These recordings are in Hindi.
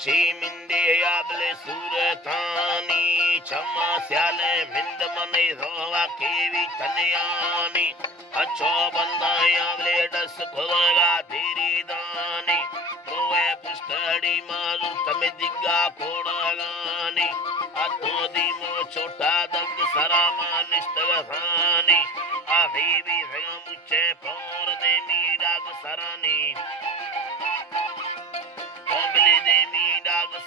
Chiminde able suratani chama syale mind mane roa kevi tanyani acho bandaya able das koga dhiri dani proe pustadi maru tame digga kodagani atodi mo chota dag sarama nistagani ahibi muche por de midag sarani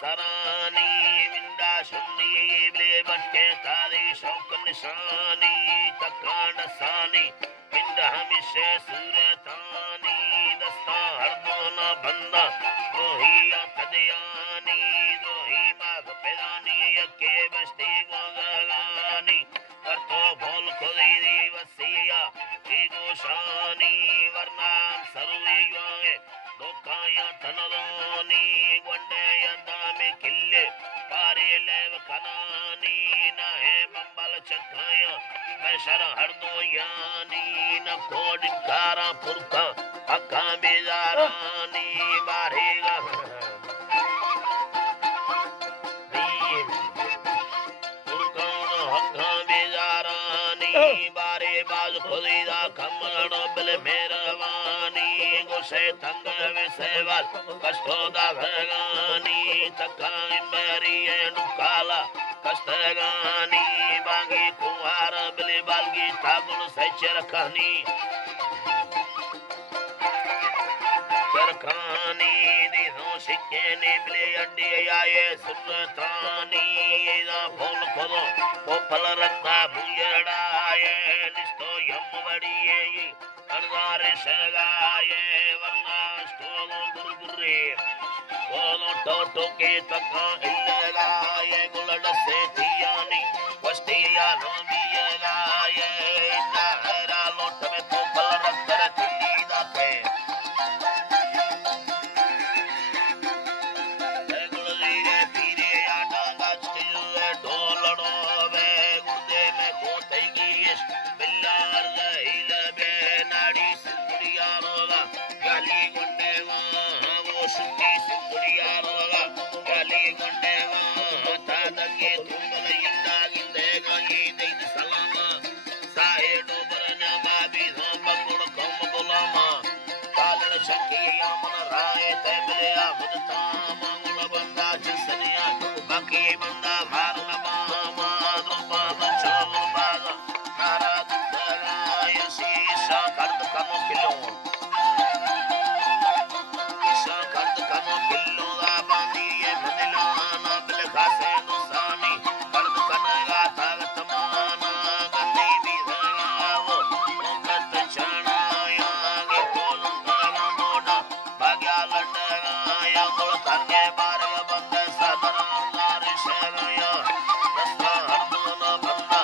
Sarani, Minda Shundi, Blebatte, Tari, Shokam Nishani, Takanda Sani, Minda Hamishe, Suratani, Dasta, Hardona, Banda, Rohiya, Kadayani, Rohima, Pedani, Yake, Basti, Gagani, Karto, Bol, Kodiri, Vasiya, Ego Shani, Varnam, Sarvi, Yoge, Dokaya, Tanadoni, Gwandaya, Dame, Kille, Parile, Kanani, Nahe, Mambala, Chakaya, Meshara, Hardoyani, Nakodin, Kara, Purka, Akamizarani, Bariga, Purka, Akamizarani, Bari, Baz, Kodida, Kamara, Bele, Meravani, Goshe, Tanga, Veseval, Kastoda, Vegani, Takai, Mary, and Ukala, Kastagani, Bangi, Kuara, Billy Balgi, Tabul, Secherakani, Cherakani, the Hoshikani, Billy, and Dia, Sultani, the Polokolo, Popalarata, Muyada, Listo, Yamavadi, Anware, Shagaye, Varna, Stolo, Burguri. Toto ke taka illaga ye gulada se tiyani wastiya lomiya ye na hera lotta me to balarattara tillida ke eguladi re pire adanga chilu dolado ve gurde me khotei gies billar ila be nadi sinduriya roga gali gunde va wo sundi sinduriya Gali Gondeva, Tadake, Tumbala Yindaginde, Gagi, Salama, Sahed Oberana, Bihamba, Komagulama, Kalana Shaki, Yamana Rai, Tablia, Hudama, Mulabanda, Chisania, Baki Banda, Marama, Madruma, Cholbaga, Naradara, Yasi, Shakardu Kamokilo. Shakardu Kamokilo, Abandi. Kaseno Sani, Kalkanaga, Tagatamana, Gandhi, Vidhavo, Katachana, Yagi, Polum, Moda, Bagyalanda, Yamul, Kanye, Barga, Banda, Sadara, Rishaya, Rasta, Harduna, Banda,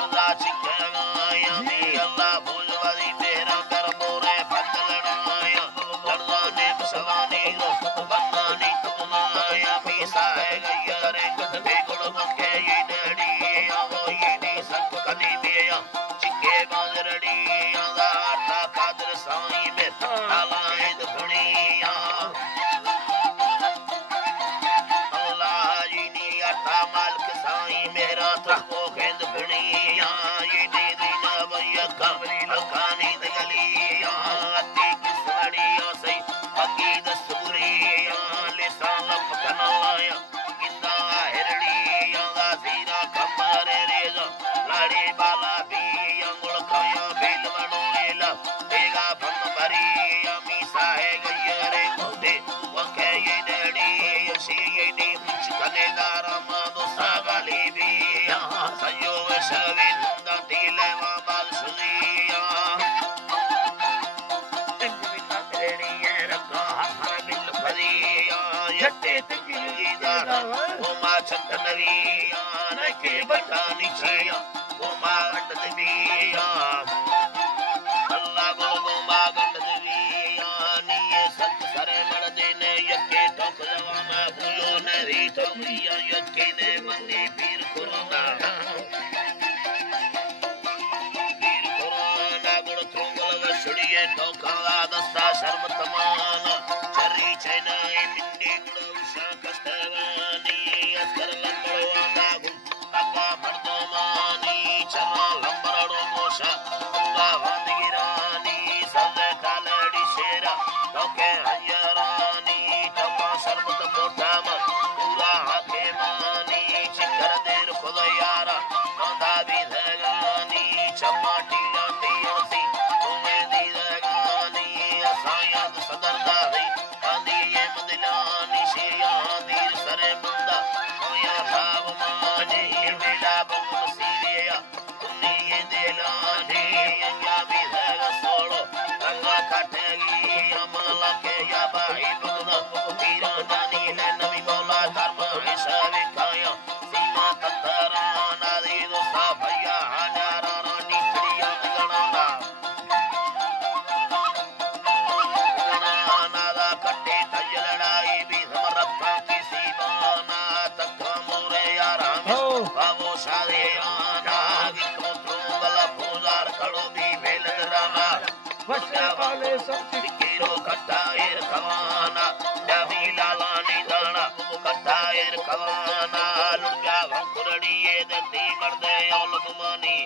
Allah, Chikana, Yami, Allah, Bulvari, Pera, Karabore, Pandalaya, Kardani, Savani, Bandani, Kumaya, Pisa, Sharma Tamana, Cherry China, Mindi Gula Usha Kasta भाई बगदा वीरा जानी ले नबी मौला धर्म ऐसा विखाया सीमा तंदरा नादी दोसा भैया हजारा रानी प्रिया गणना नादा कट्टे थज लड़ाई भी समरथा की सीमाना तक मोरे यारा बाबो सारे आना गिको त्रुंगला पूजार खड़ो भी मेलन रामा वस्ता वाले सब कीरो कटायर खवाना जमी लाला निदाना कटायर खवाना लुगा भंकुरड़ी ये दंदी मर्दे औलदमानी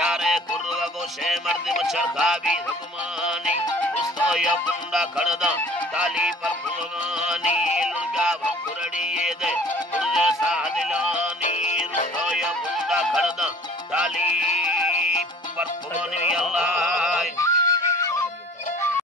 यारे कुर्रा गोशे मर्द मच्छर का भी हुकमानी उस्तो या बुंदा खड़दा ताली पर भगवानी लुगा भंकुरड़ी ये दे उर्जे सादिलानी उस्तो या बुंदा खड़दा ताली पर भगवानी अल्लाह